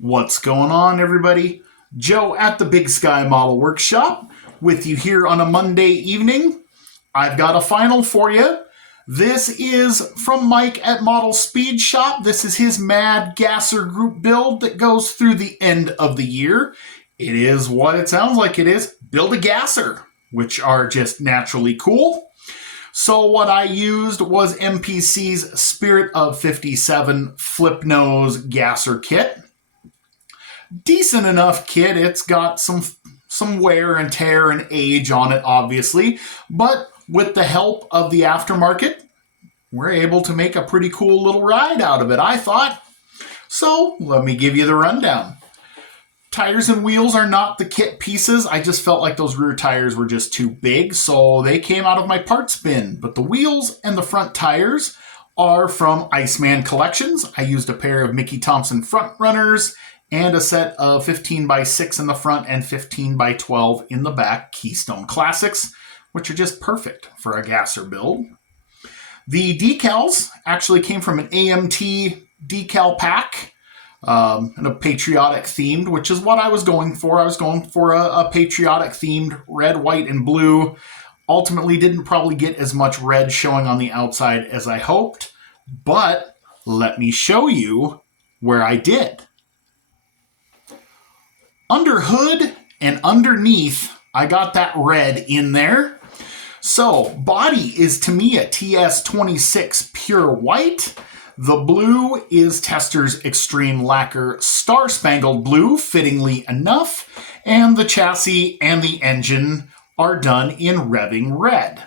What's going on, everybody? Joe at the Big Sky Model Workshop with you here on a Monday evening. I've got a final for you. This is from Mike at Model Speed Shop. This is his Mad Gasser group build that goes through the end of the year. It is what it sounds like it is. Build a gasser, which are just naturally cool. So what I used was MPC's Spirit of 57 Flip Nose Gasser Kit. Decent enough kit. It's got some wear and tear and age on it, obviously, but with the help of the aftermarket, we're able to make a pretty cool little ride out of it, I thought. So let me give you the rundown. Tires and wheels are not the kit pieces. I just felt like those rear tires were just too big, so they came out of my parts bin. But the wheels and the front tires are from Iceman Collections. I used a pair of Mickey Thompson front runners and a set of 15x6 in the front and 15x12 in the back Keystone Classics, which are just perfect for a gasser build. The decals actually came from an AMT decal pack, and a patriotic themed, which is what I was going for. I was going for a patriotic themed red, white, and blue. Ultimately didn't probably get as much red showing on the outside as I hoped, but let me show you where I did. Under hood and underneath, I got that red in there. So body is to me a TS26 pure white. The blue is Tester's Extreme Lacquer Star Spangled Blue, fittingly enough. And the chassis and the engine are done in revving red.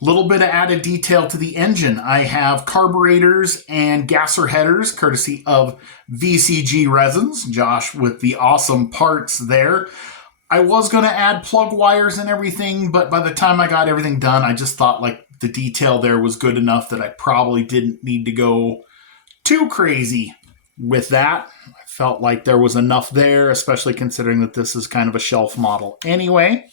Little bit of added detail to the engine. I have carburetors and gasser headers, courtesy of VCG Resins. Josh with the awesome parts there. I was going to add plug wires and everything, but by the time I got everything done, I just thought like the detail there was good enough that I probably didn't need to go too crazy with that. I felt like there was enough there, especially considering that this is kind of a shelf model anyway.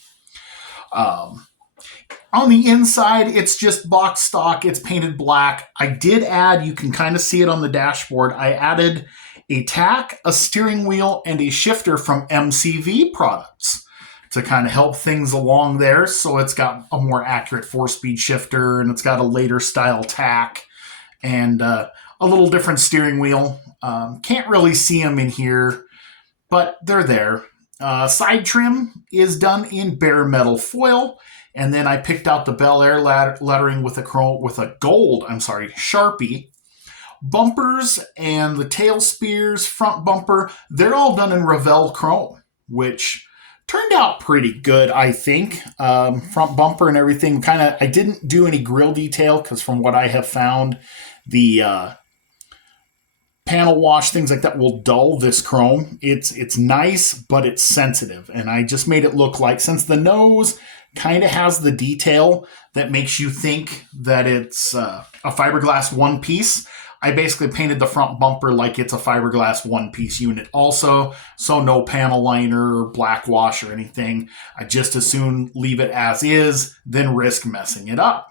On the inside, it's just box stock. It's painted black. I did add, you can kind of see it on the dashboard, I added a tack, a steering wheel, and a shifter from MCV products to kind of help things along there. So it's got a more accurate 4-speed shifter, and it's got a later style tack, and a little different steering wheel. Can't really see them in here, but they're there. Side trim is done in bare metal foil. And then I picked out the Bel Air lettering with a gold Sharpie. Bumpers and the tail spears, front bumper, they're all done in Revell chrome, which turned out pretty good, I think. Front bumper and everything, I didn't do any grill detail because from what I have found, the panel wash, things like that will dull this chrome. It's nice, but it's sensitive. And I just made it look like, since the nose kind of has the detail that makes you think that it's a fiberglass one-piece, I basically painted the front bumper like it's a fiberglass one-piece unit also, so no panel liner or black wash or anything. I just as soon leave it as is than risk messing it up.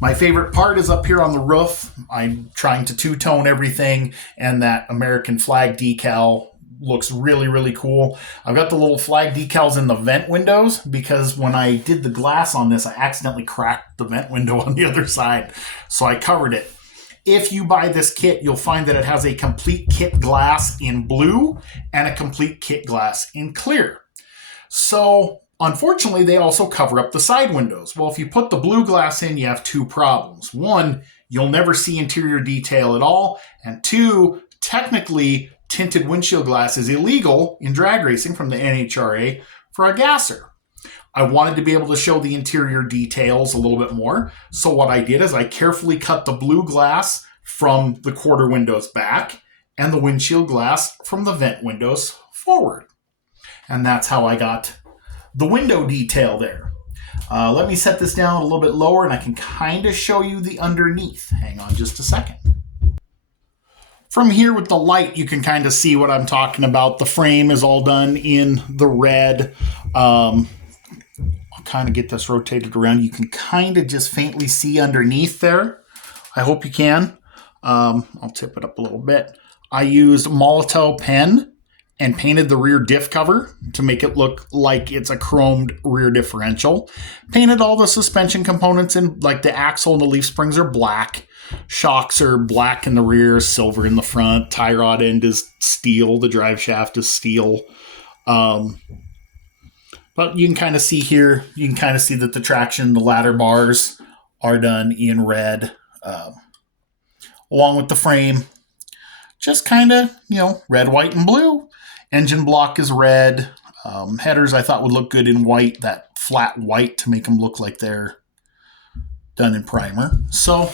My favorite part is up here on the roof. I'm trying to two-tone everything, and that American flag decal looks really, really cool. I've got the little flag decals in the vent windows because when I did the glass on this, I accidentally cracked the vent window on the other side, so I covered it. If you buy this kit, you'll find that it has a complete kit glass in blue and a complete kit glass in clear. So unfortunately, they also cover up the side windows. Well, if you put the blue glass in, you have two problems. One, you'll never see interior detail at all. And two, technically, tinted windshield glass is illegal in drag racing from the NHRA for a gasser. I wanted to be able to show the interior details a little bit more. So what I did is I carefully cut the blue glass from the quarter windows back and the windshield glass from the vent windows forward. And that's how I got the window detail there. Let me set this down a little bit lower and I can kind of show you the underneath. Hang on just a second. From here with the light, you can kind of see what I'm talking about. The frame is all done in the red. I'll kind of get this rotated around. You can kind of just faintly see underneath there. I hope you can. I'll tip it up a little bit. I used Molotow pen and painted the rear diff cover to make it look like it's a chromed rear differential. Painted all the suspension components in, like the axle and the leaf springs are black. Shocks are black in the rear, silver in the front. Tie rod end is steel. The drive shaft is steel. But you can kind of see here, you can kind of see that the traction, the ladder bars are done in red, along with the frame. Just kind of, red, white, and blue. Engine block is red. Headers I thought would look good in white, that flat white to make them look like they're done in primer. So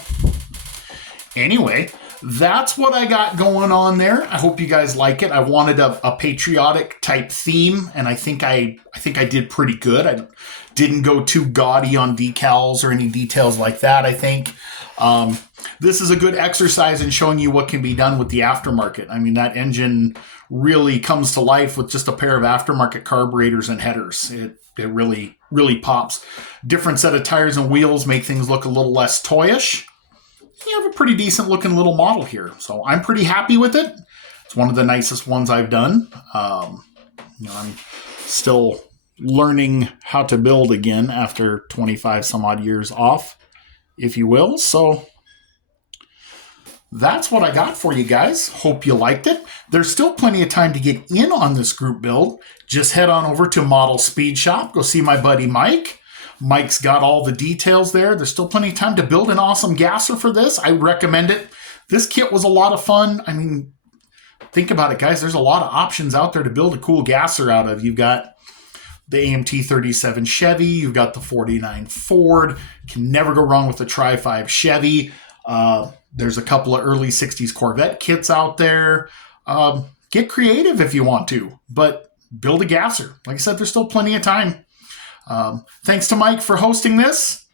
anyway, that's what I got going on there. I hope you guys like it. I wanted a patriotic type theme, and I think I did pretty good. I didn't go too gaudy on decals or any details like that. I think this is a good exercise in showing you what can be done with the aftermarket. I mean, that engine really comes to life with just a pair of aftermarket carburetors and headers. It really, really pops. Different set of tires and wheels make things look a little less toyish. You have a pretty decent looking little model here. So I'm pretty happy with it. It's one of the nicest ones I've done. I'm still learning how to build again after 25 some odd years off, if you will. So that's what I got for you guys. Hope you liked it. There's still plenty of time to get in on this group build. Just head on over to Model Speed Shop. Go see my buddy Mike. Mike's got all the details there. There's still plenty of time to build an awesome gasser for this. I recommend it. This kit was a lot of fun. I mean, think about it, guys. There's a lot of options out there to build a cool gasser out of. You've got the AMT 37 Chevy. You've got the 49 Ford. Can never go wrong with the Tri-5 Chevy. There's a couple of early 60s Corvette kits out there. Get creative if you want to, but build a gasser. Like I said, there's still plenty of time. Thanks to Mike for hosting this.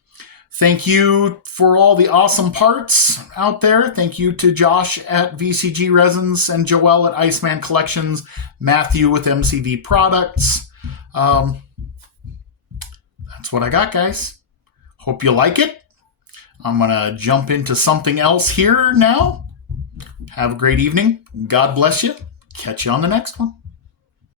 Thank you for all the awesome parts out there. Thank you to Josh at VCG Resins and Joelle at Iceman Collections, Matthew with MCV Products. That's what I got, guys. Hope you like it. I'm going to jump into something else here now. Have a great evening. God bless you. Catch you on the next one.